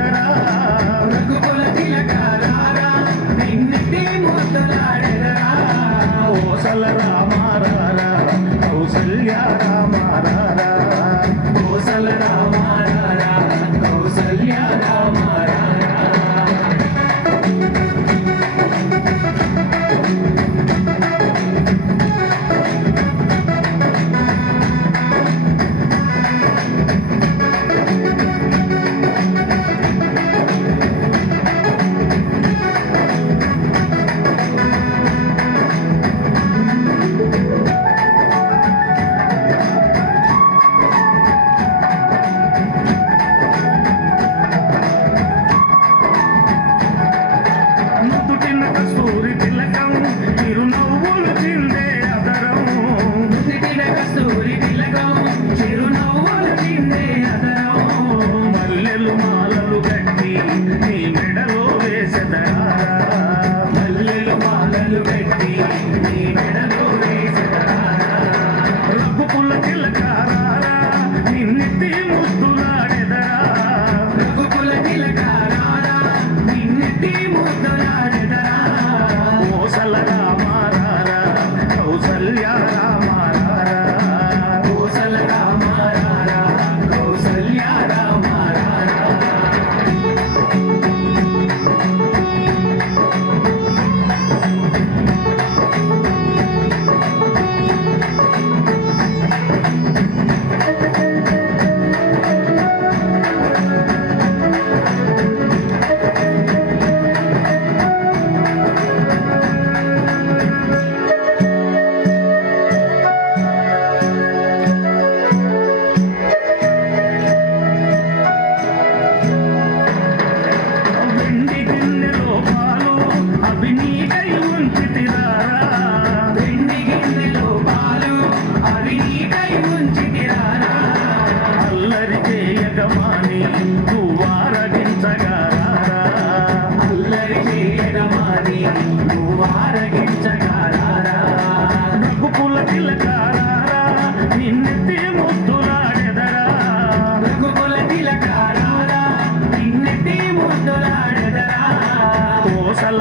ముద్దులాడెదరా రఘుకుల తిలకారారా నిన్నిటి ముద్దులాడెదరా కోసల రామారారా కౌసల్య రామారారా కోసల రామారారా కౌసల్య రామారారా కస్తూరి తిలకం చిరునవ్వులు చిందే అదరం కస్తూరి తిలకం చిరునవ్వులు చిందే అదరం మల్లెలు మాలలు కట్టి నీ మెడలో వేసెదరా మల్లెలు మాలలు కట్టి నీ మెడలో వేసెదరా రఘుకుల తిలకారారా నిన్నెత్తి ముద్దులాడెదరా రఘుకుల తిలకారారా నిన్నెత్తి ముద్దులాడెదరా కోసల రామారారా కౌసల్య రామారారా కోసల రామారారా కౌసల్య రామారారా అల్లరి చేయగమాని నువ్వారగించగారా అల్లరి చేయగమాని నువ్వారగించగారా రఘుకుల తిలకారారా నిన్నెత్తి ముద్దులాడెదరా రఘుకుల తిలకారారా నిన్నెత్తి ముద్దులాడెదరా కోసల